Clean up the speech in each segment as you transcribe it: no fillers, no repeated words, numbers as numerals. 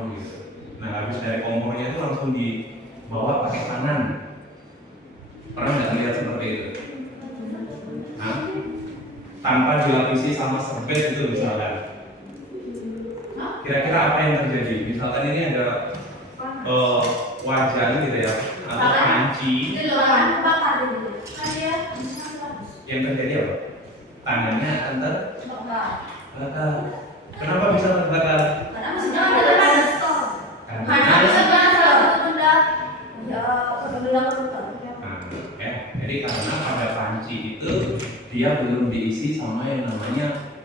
rumah gitu. Nah habis dari kompornya itu langsung dibawa pakai tangan. Pernah nggak lihat seperti itu? Nah, tanpa dilapisi sama serbet itu misalkan. Kira-kira apa yang terjadi? Misalkan ini ada wajan gitu ya, atau panci. Yang terjadi apa? Tangannya akan terbakar. Kenapa bisa terbakar? Jadi karena pada panci itu dia belum diisi sama yang namanya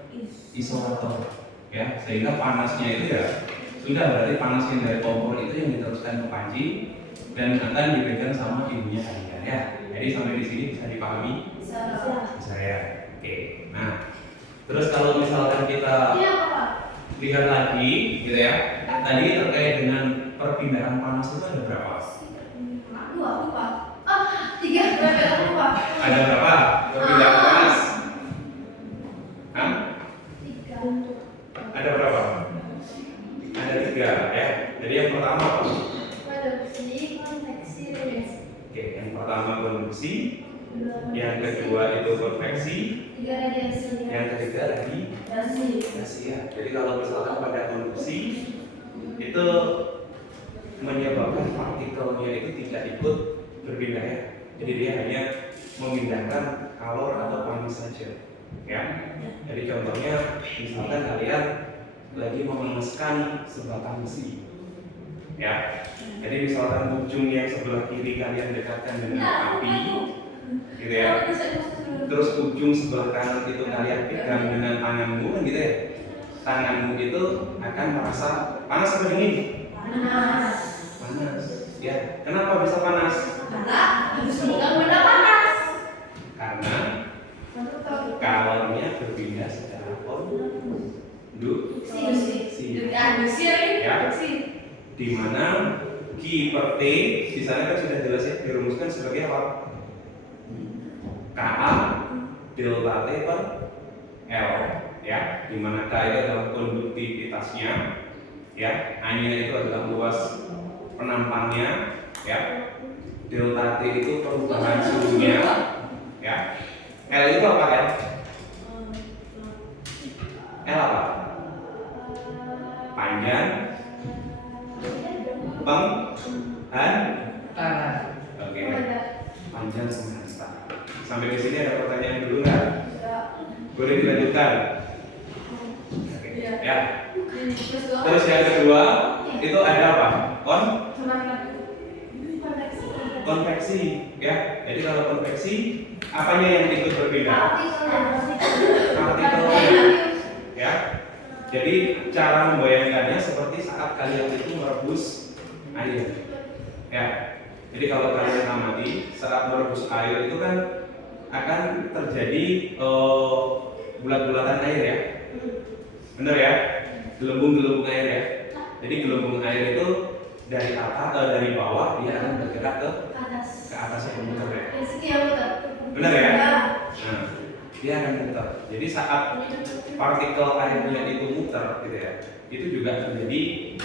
isolator, ya, sehingga panasnya itu ya sudah berarti panas yang dari kompor itu yang diteruskan ke panci dan akan diberikan sama ibunya kalian ya. Jadi sampai di sini bisa dipahami? Bisa ya. Oke. Nah, terus kalau misalkan kita lihat lagi, gitu ya, tadi terkait dengan perpindahan panas itu ada berapa? Ada berapa perpindahan panas? Hah? Ada berapa? Ada 3 ya. Jadi yang pertama apa? Oke, yang pertama konduksi, yang kedua itu konveksi, yang ketiga radiasi ya. Jadi kalau misalkan pada konduksi itu menyebabkan partikelnya itu tidak ikut berpindah ya. Jadi dia hanya memindahkan kalor atau panas saja ya. Jadi contohnya misalkan kalian lagi memanaskan sebatang besi ya. Jadi misalkan ujung yang sebelah kiri kalian dekatkan dengan api gitu ya, terus ujung sebelah kanan itu kalian pegang dengan tanganmu kan gitu ya. Tanganmu itu akan merasa panas atau dingin? Panas ya. Kenapa bisa panas? Karena kalornya berpindah secara konduksi ya. Di mana Q per T di sana kan sudah jelas ya, dirumuskan sebagai apa? Ka delta T per L ya, di mana K itu adalah konduktivitasnya ya, A-nya itu adalah luas penampangnya ya, delta T itu perubahan suhunya ya, L itu apa kan? L apa? Panjang, tangan. Oke. Panjang semesta. Sampai di sini ada pertanyaan dulu nggak? Boleh dilanjutkan? Oke. Ya. Terus yang kedua itu ada apa? Konveksi ya. Jadi kalau konveksi apanya yang ikut berpindah? Partikelnya ya. Jadi cara membayangkannya seperti saat kalian itu merebus air ya. Jadi kalau kalian amati saat merebus air itu kan akan terjadi bulat-bulatan air ya, benar ya, gelembung-gelembung air ya. Jadi gelembung air itu dari atas dari bawah dia akan bergerak ke atas yang muter ya, benar ya. Nah, dia akan muter. Jadi saat partikel airnya itu muter gitu ya, itu juga terjadi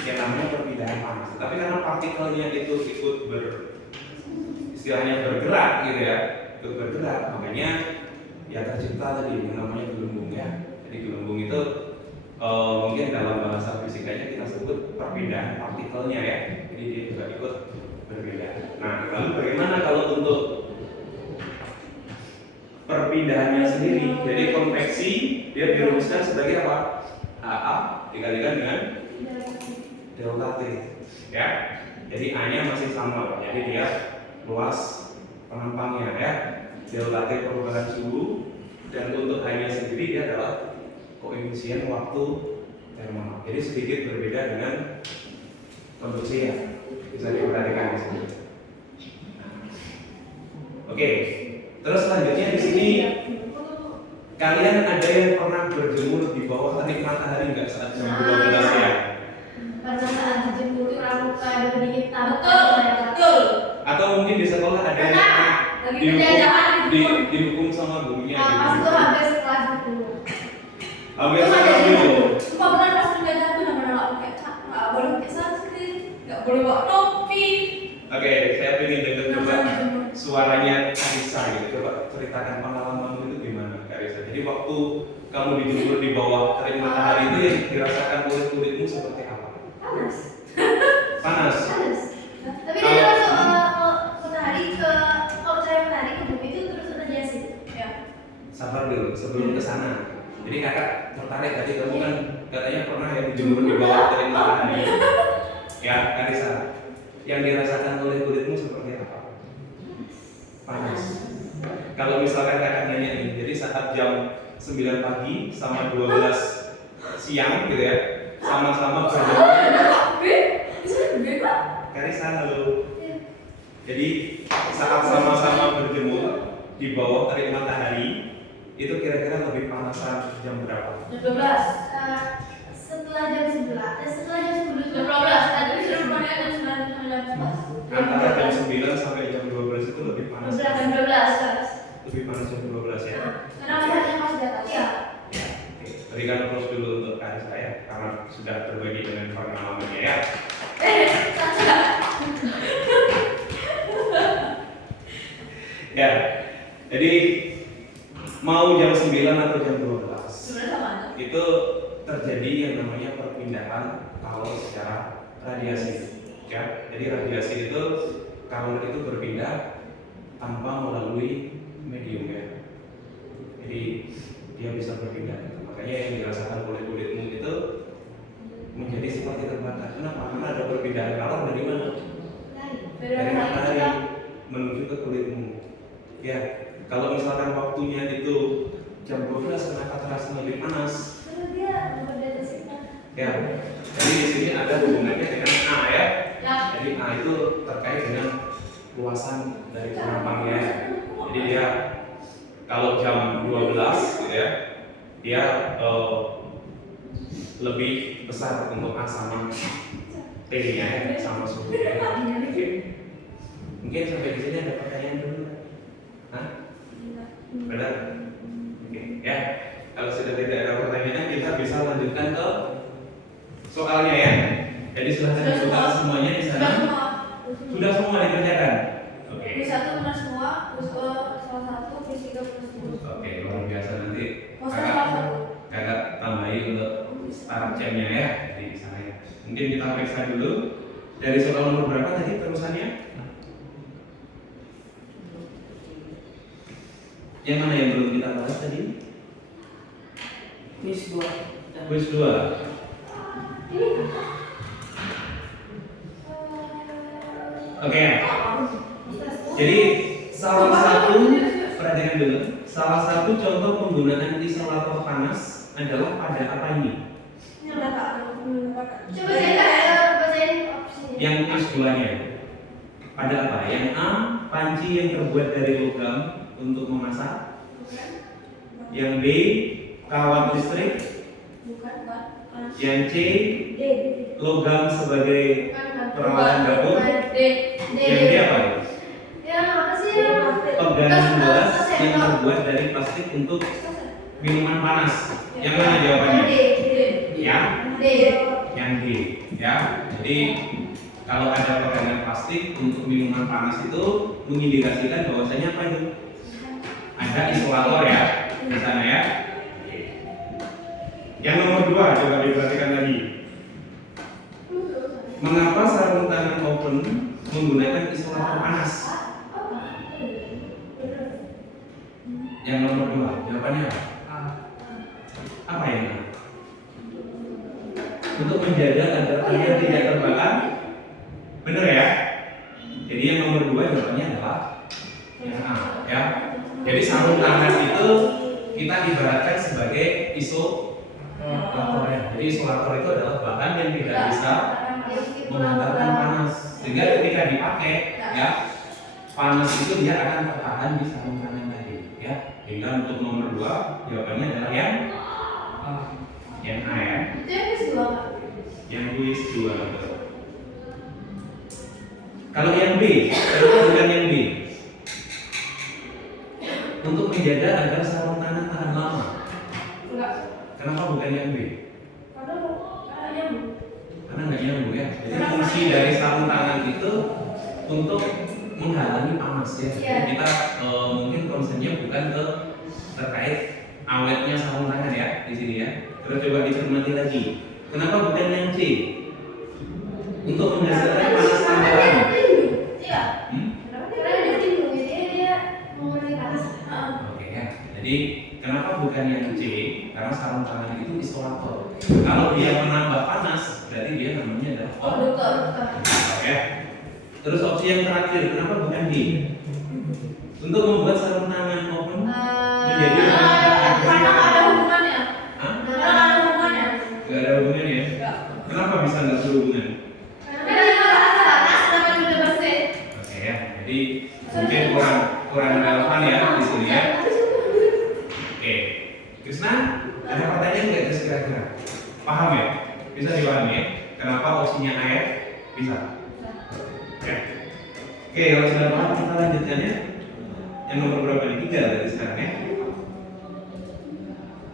yang namanya perpindahan panas. Tapi karena partikelnya itu ikut istilahnya bergerak gitu ya, ikut bergerak, makanya ya tercipta tadi yang namanya gelembung ya. Jadi gelembung itu mungkin dalam bahasa fisikanya kita sebut perpindahan partikelnya ya. Jadi dia juga ikut berpindah. Nah, lalu bagaimana kalau untuk perpindahannya sendiri? Jadi konveksi dia dirumuskan sebagai apa? AA dikalikan dengan delta T ya. Jadi A-nya masih sama, jadi dia luas penampangnya ya, delta T perubahan suhu, dan untuk H-nya sendiri dia adalah koefisien waktu termal. Jadi sedikit berbeda dengan konduksi ya, bisa diperhatikan di sini. Oke, terus selanjutnya di sini kalian ada yang pernah berjemur di bawah terik matahari nggak saat jam 12 ya? Pada saat dijemur rambut ada dingin betul. Atau mungkin di sekolah ada yang dihukum sama gurunya. Pas itu hampir sekelas itu. Hampir sekelas itu. Sumpah benar pas penjajahan tuh benar-benar nggak boleh pakai boleh bawa topi. Oke, saya pengen dengar coba suaranya Karisa gitu. Coba ceritakan pengalaman itu gimana Karisa. Jadi waktu kamu dijemur di bawah terik matahari itu yang dirasakan kulit-kulitmu seperti apa? Panas. Panas. Panas. Tapi dia masuk matahari ke kalau cahaya matahari ke bumi itu terus radiasi. Ya. Sabar dulu sebelum ke sana. Jadi kakak tertarik tadi kamu kan katanya pernah ya dijemur di bawah terik matahari. Ya, Karisa. Yang dirasakan oleh kulitmu seperti apa? Panas. Kalau misalkan kakak nanya nih, jadi saat jam 9 pagi sama 12 siang gitu ya, sama-sama berjemur. Karisa halo. Jadi saat sama-sama berjemur di bawah terik matahari, itu kira-kira lebih panasan jam berapa? Jam 12. Setelah jam 11. Setelah jam 11. Jam 12. Tadi sudah mulai jam 9 sampai jam 11. Antara jam 9 sampai jam 12 itu lebih panas. Jam 12. Lebih panas jam 12 ya. Karena mataharinya masih di atas. Iya. Berikan aplaus dulu untuk Karisa ya, karena sudah berbagi dengan pengalamannya ya. Ya, jadi mau jam 9 atau jam 12 itu terjadi yang namanya perpindahan kalor secara radiasi ya. Jadi radiasi itu kalor itu berpindah tanpa melalui medium ya. Jadi dia bisa berpindah. Makanya yang dirasakan oleh kulitmu itu menjadi seperti terbakar. Kenapa? Karena ada perpindahan kalor dari mana? Dari matahari menuju ke kulitmu. Ya, kalau misalkan waktunya itu jam 12 kenapa terasa lebih panas? Karena dia di atas kita. Ya, jadi di sini ada hubungannya dengan A ya. Ya. Jadi A itu terkait dengan luasan dari penampangnya. Jadi dia kalau jam 12 gitu ya, dia lebih besar untuk A sama T-nya ya, sama suhunya. Mungkin sampai di sini ada pertanyaan dulu. Hah? Benar? Oke, ya. Kalau sudah tidak ada pertanyaan, kita bisa lanjutkan ke soalnya ya. Jadi silahkan dibuka semuanya di sana. Sudah semua dikerjakan. Oke. Quiz 1 benar semua, quiz 2 salah satu, quiz 3 benar semua. Oke, luar biasa nanti. Masalah salah satu. Kakak tambahin untuk start jamnya ya di sana ya. Mungkin kita periksa dulu dari soal nomor berapa tadi terusannya? Yang mana yang belum kita bahas tadi? Quiz 2. Quiz 2. Oke. Jadi salah satu perhatikan dulu. Salah satu contoh penggunaan isolator panas adalah pada apa ini? Coba saya bacain opsinya. Yang quiz 2-nya. Pada apa? Yang A, panci yang terbuat dari logam untuk memasak. Yang B, kawat listrik. Bukan. Yang C, D. logam sebagai peralatan dapur. D. Yang D apa? Ya, apa sih? Pegangan gelas yang terbuat dari plastik untuk minuman panas. Yang mana jawabannya? Yang D. Yang D. Ya. Jadi kalau ada pegangan plastik untuk minuman panas itu mengindikasikan bahwasanya apa itu? Ada isolator ya di sana ya. Yang nomor 2 coba diperhatikan lagi. Mengapa sarung tangan open menggunakan isolator panas? Yang nomor 2 jawabannya apa? Apa yang A? Untuk menjaga agar air tidak terbakar. Benar ya? Jadi yang nomor 2 jawabannya adalah yang A ya. Jadi sarung tangan itu kita ibaratkan sebagai isolator ya. Jadi isolator itu adalah bahan yang tidak bisa menghantarkan panas, sehingga ketika dipakai ya panas itu dia akan tertahan di sarung tangan tadi ya. Sehingga untuk nomor 2 jawabannya adalah yang A ya. Itu yang quiz 2. Yang quiz 2. Kalau yang B, kenapa bukan yang B? Untuk menjaga agar sarung tangan tahan lama. Enggak. Kenapa bukan yang B? Karena nyambung. Karena nggak sebaliknya Bu ya. Jadi fungsi dari sarung tangan itu untuk menghalangi panas ya. Jadi kita mungkin concernnya bukan ke terkait awetnya sarung tangan ya di sini ya. Terus coba dicermati lagi. Kenapa bukan yang C? Untuk menghasilkan panas tambahan. Iya. Karena dia pelindung, jadi dia mengurangi panas. Oke ya. Jadi kenapa bukan yang C? Karena sarung tangan itu isolator. Kalau dia menambah panas, berarti dia namanya adalah Konduktor. Oke. Terus opsi yang terakhir, kenapa bukan D? Untuk membuat sarung tangan maupun menjadi Karena ada hubungannya. Hah? Karena ada hubungannya. Gak ada hubungannya ya? Kenapa bisa nggak berhubungan? Karena dia merasa panas dapat juga bersih. Oke ya. Jadi mungkin kurang relevan ya di sini ya. Oke. Krisna, ada pertanyaan nggak kira-kira? Paham ya? Bisa dipahami ya? Kenapa opsinya air? Bisa. Oke. Oke, kalau sudah paham kita lanjutkan ya. Yang nomor berapa nih? 3 dari sekarang ya.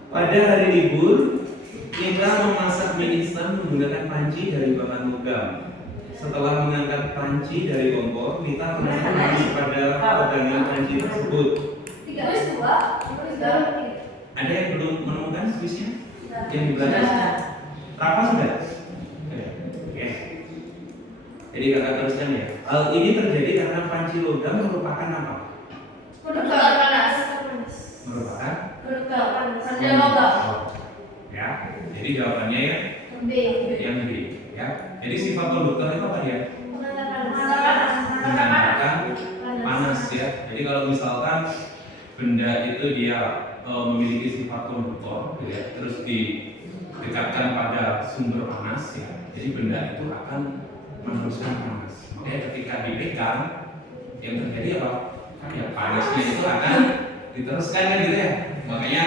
Pada hari libur, kita memasak mie instan menggunakan panci dari bahan logam. Setelah mengangkat panci dari kompor, kita menaruh pada pegangan panci tersebut. 3+2. Ada yang belum menemukan kuisnya? Yang di belakang? Rafa sudah? Oke. Jadi kakak teruskan ya. Hal ini terjadi karena panci logam merupakan apa? Konduktor panas. Merupakan Konduktor panas. Ada logam. Ya. Jadi jawabannya ya B. yang B. Ya. Jadi sifat konduktor itu apa dia? Menandakan panas ya. Jadi kalau misalkan benda itu dia memiliki sifat konduktor, gitu ya, terus didekatkan pada sumber panas ya. Jadi benda itu akan meneruskan panas. Makanya ketika dipegang, yang terjadi apa? Ya panasnya itu akan diteruskan kan gitu ya. Makanya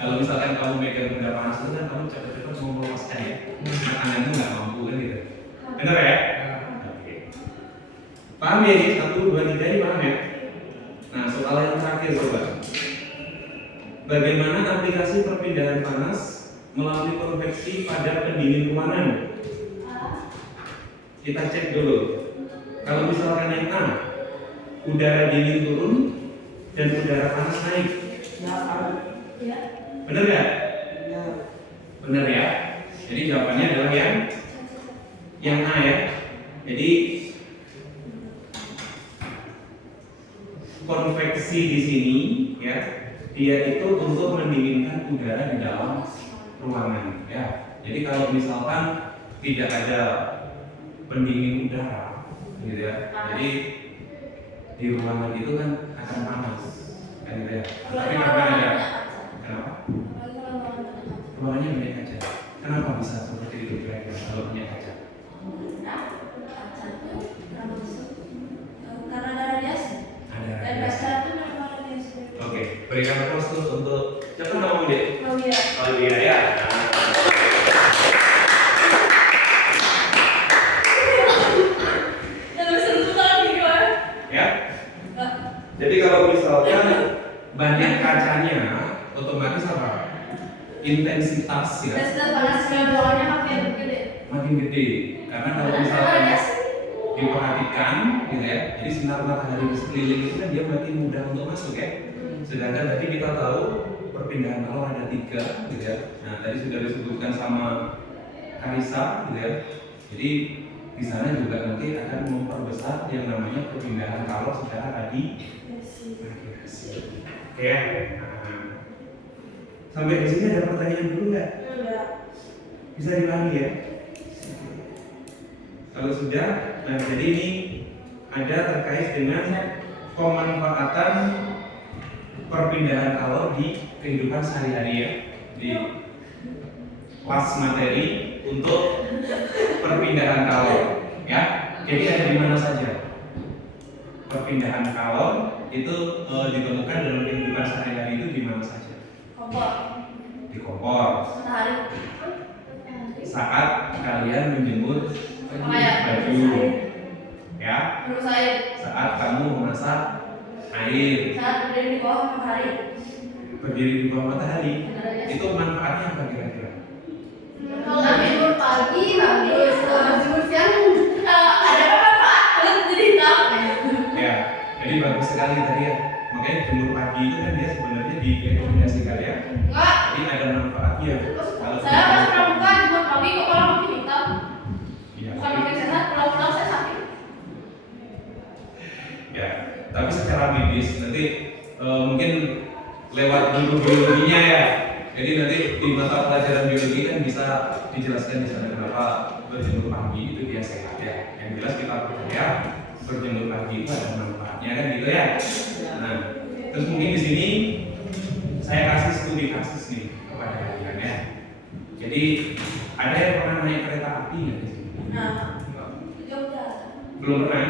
kalau misalkan kamu megang benda panas itu kan kamu cepat-cepat mau melepaskan ya. Tanganmu nggak mampu kan gitu. Benar ya? Oke. Paham ya ini? 1, 2, 3 ini paham ya? Nah soal yang terakhir coba. Bagaimana aplikasi perpindahan panas melalui konveksi pada pendingin ruangan? Kita cek dulu. Kalau misalkan yang A, udara dingin turun dan udara panas naik. Benar nggak? Benar ya. Jadi jawabannya adalah yang A ya. Jadi konveksi di sini ya, dia itu untuk mendinginkan udara di dalam ruangan ya. Jadi kalau misalkan tidak ada pendingin udara gitu ya, jadi di ruangan itu kan akan panas kan gitu ya. Tapi karena ada kenapa? Ruangannya banyak kaca. Kenapa bisa seperti itu kira-kira kalau punya kaca? Karena ada radiasi. Ada Dan radiasi. kaca itu memang radiasi. Oke, berikan applause terus untuk siapa nama dia? Oh iya. Oh dia ya. Ya. Jadi kalau misalkan banyak kacanya, otomatis apa? Intensitas ya Intensitas panasnya ruangannya makin gede. makin gede. Karena kalau misalkan diperhatikan, gitu ya, jadi sinar matahari di sekeliling itu kan dia makin mudah untuk masuk ya. Sedangkan tadi kita tahu perpindahan kalor ada 3, gitu ya. Nah tadi sudah disebutkan sama Karisa, gitu ya. Jadi di sana juga nanti akan memperbesar yang namanya perpindahan kalor secara radiasi. Oke ya. Nah, sampai di sini ada pertanyaan dulu nggak? Bisa dipahami ya? Kalau sudah, nah jadi ini ada terkait dengan pemanfaatan perpindahan kalor di kehidupan sehari-hari ya, di kelas materi untuk perpindahan kalor ya. Jadi ada di mana saja perpindahan kalor itu ditemukan dalam kehidupan sehari-hari itu di mana saja? Kompor. Di kompor. Matahari. Saat kalian menjemur baju, ya. Menurut saya. Saat kamu memasak air. Saat berdiri di bawah matahari. Berdiri di bawah matahari. Itu manfaatnya apa kira-kira? Kalau tidur pagi bagus. sekali tadi ya. Makanya jemur pagi itu kan dia sebenarnya direkomendasikan ya. Enggak. Jadi ada manfaatnya. Kalau Saya pas pramuka jemur pagi kok malah makin hitam. iya, Bukan makin sehat, pulang-pulang saya sakit. ya, tapi secara medis nanti mungkin lewat guru biologinya ya. Jadi nanti di mata pelajaran biologi kan bisa dijelaskan di sana kenapa berjemur pagi itu dia sehat ya. Yang jelas kita percaya berjemur pagi itu ada manfaatnya kan gitu ya. Nah, terus mungkin di sini saya kasih studi kasus nih kepada kalian ya. Jadi ada yang pernah naik kereta api nggak di sini? Nah, Jogja. Belum pernah?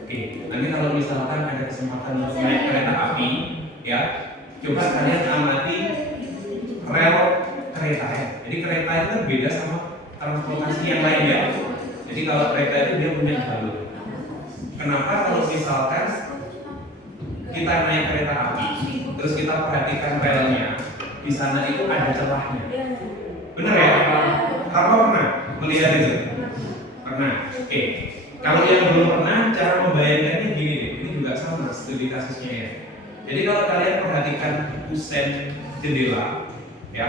Oke, nanti kalau misalkan ada kesempatan untuk naik kereta api ya, coba kalian amati rel kereta ya. Jadi kereta itu kan beda sama transportasi yang lain ya. Jadi kalau kereta itu dia punya jalur. Kenapa kalau misalkan kita naik kereta api, terus kita perhatikan relnya, di sana itu ada celahnya. Benar ya? Apa pernah melihat itu? Pernah. Oke. Kalau yang belum pernah, cara membayangkannya gini deh. Ini juga sama studi kasusnya ya. Jadi kalau kalian perhatikan kusen jendela, ya,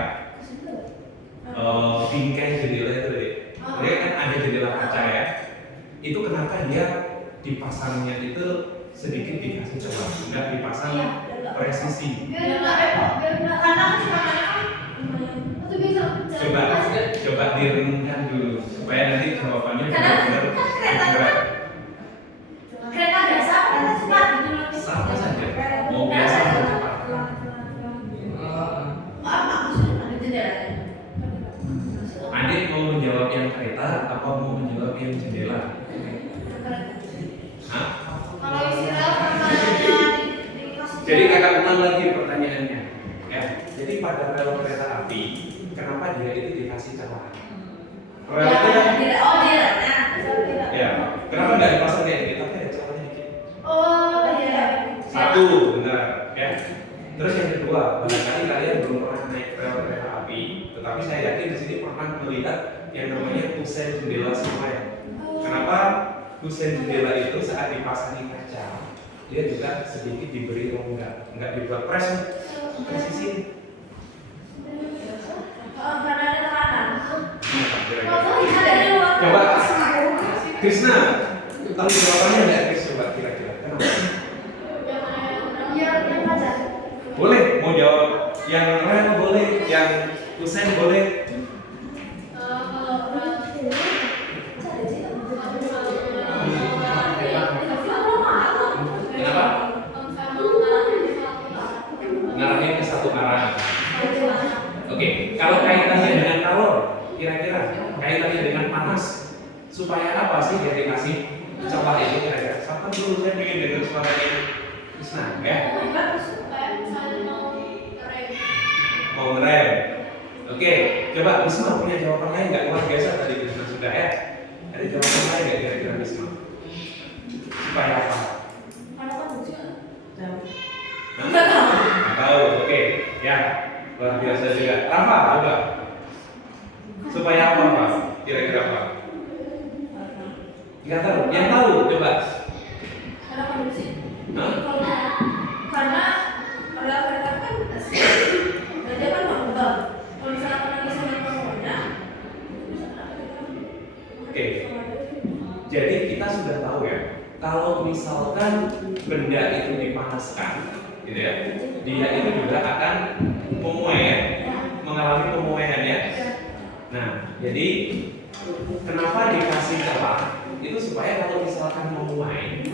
bingkai jendela itu deh. Dia kan ada jendela kaca ya. Itu kenapa dia dipasangnya itu sedikit dikasih celah, nggak dipasang presisi. Biar enggak repot, biar enggak karena kecepatannya kan itu bisa Coba direnungkan dulu supaya nanti jawabannya karena benar-benar kan kereta itu akurat. kan kereta biasa, kereta cepat gitu loh. Sama saja. Mau biasa atau cepat. Apa maksudnya ada jendelanya? Adik mau menjawab yang kereta atau mau menjawab yang jendela? Hah? Kalau isi rel pertanyaannya dikasih. Jadi kakak ulang lagi pertanyaannya. Ya. Jadi pada rel kereta api, kenapa dia itu dikasih celah? Rel itu kan, Oh, di relnya. ya. Kenapa nggak dipasang kayak gitu? Tapi ada celahnya dikit. Oh, iya. Satu, benar. Ya. Terus yang kedua, barangkali kalian belum pernah naik rel kereta api, tetapi saya yakin di sini pernah melihat yang namanya kusen jendela semua. Kenapa kusen jendela itu saat dipasangi kaca, dia juga sedikit diberi rongga, nggak dibuat presisi. Karena ada tekanan. Coba, Krisna, tahu jawabannya nggak Kris? Coba kira-kira. Kenapa? Yang kaca. Boleh, mau jawab yang rel boleh, yang kusen boleh. Kenapa? Ngarahnya ke satu arah. Oke, kalau kaitannya dengan kalor, kira-kira kaitannya dengan panas, supaya apa sih dia dikasih celah itu kira-kira? Siapa dulu saya ingin dengar suaranya Krisna, ya? Mau ngerem. Oke, coba Bisma punya jawaban lain nggak? Luar biasa tadi Krisna sudah ya. Ada jawaban lain nggak kira-kira Bisma? Supaya apa? Nggak tahu. Oke, ya. Luar biasa juga. Rafa, coba. Supaya apa, Pak? Kira-kira apa? Nggak tahu. Yang tahu, coba. Karena kondisi. Hah? Karena rel kereta kan dia kan motor. Kalau misalkan lagi sama pengguna, Oke. Jadi kita sudah tahu ya, kalau misalkan benda itu dipanaskan, gitu ya, dia itu juga akan memuai ya, mengalami pemuaian ya. Nah, jadi kenapa dikasih celah? Itu supaya kalau misalkan memuai,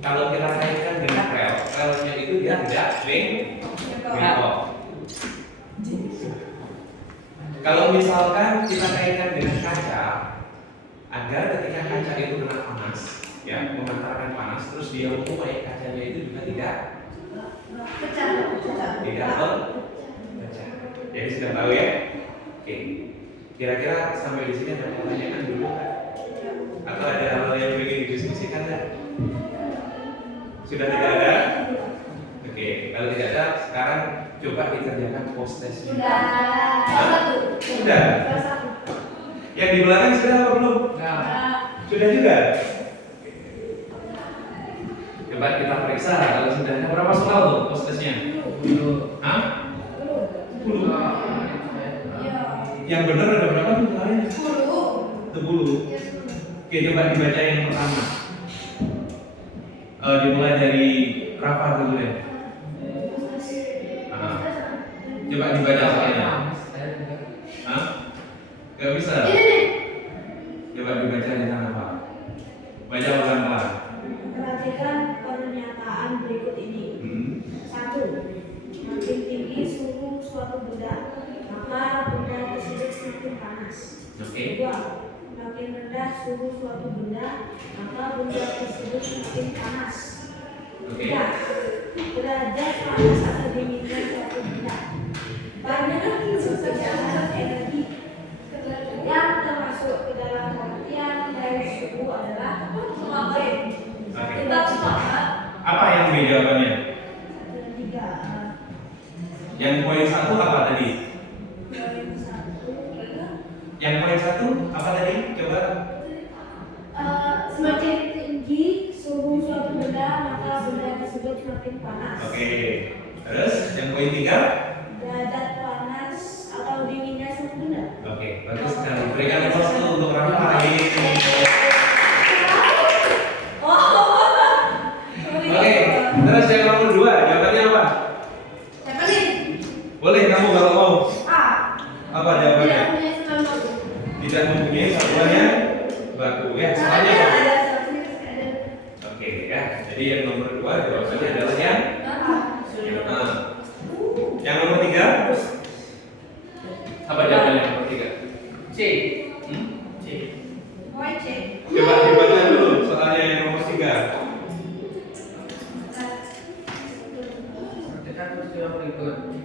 kalau kita kaitkan dengan relnya itu dia tidak bengkok. Kalau misalkan kita kaitkan dengan kaca, agar ketika kaca itu kena panas, ya memantarkan panas, terus dia memuai, kacanya itu juga tidak pecah. pecah. Jadi sudah tahu ya. Oke. Kira-kira sampai di sini ada pertanyaan dulu kan? Atau ada hal yang ingin didiskusikan kan? Sudah tidak ada? Oke. Kalau tidak ada, sekarang coba dikerjakan post test. Sudah. Yang di belakang sudah apa belum? Sudah juga. Coba kita periksa kalau sudahnya berapa soal tuh postesnya? Hah? 10. Ya. Yang benar ada berapa tuh soalnya? 10. 10. Ya, 10. Oke, coba dibaca yang pertama. Dimulai dari Rafa dulu ya. Coba dibaca soalnya. Hah? Gak bisa. Ini nih. Coba dibaca di sana Pak. Baca pelan-pelan. Perhatikan pernyataan berikut ini. 1. Makin tinggi suhu suatu benda, maka benda tersebut semakin panas. Oke. 2. Makin rendah suhu suatu benda, maka benda tersebut semakin panas. Oke. 3. Derajat panas atau dinginnya suatu benda banyak perbedaan energi yang termasuk ke dalam pengertian dari suhu adalah Oke. kita sepakat. Apa yang B jawabannya? 1 dan 3. Yang poin 1 apa tadi? Poin 1 Yang poin 1 apa tadi? Coba. semakin tinggi suhu suatu benda maka benda tersebut semakin panas. Oke. Terus yang poin 3? Derajat panas atau dinginnya suatu benda. Oke, bagus sekali. Berikan aplaus dulu untuk Rafa. Oke, terus yang nomor 2 jawabannya apa? Siapa nih? Boleh kamu kalau mau. A. Apa jawabannya? Tidak punya satuan baku. Tidak mempunyai satuannya baku. Ya, soalnya Ada apa? ada. Oke, ya. Jadi yang nomor 2 jawabannya adalah yang A. Yang nomor 3? Apa jawabannya yang nomor 3? C. C. Coba dibaca dulu soalnya yang nomor 3. Perhatikan peristiwa berikut.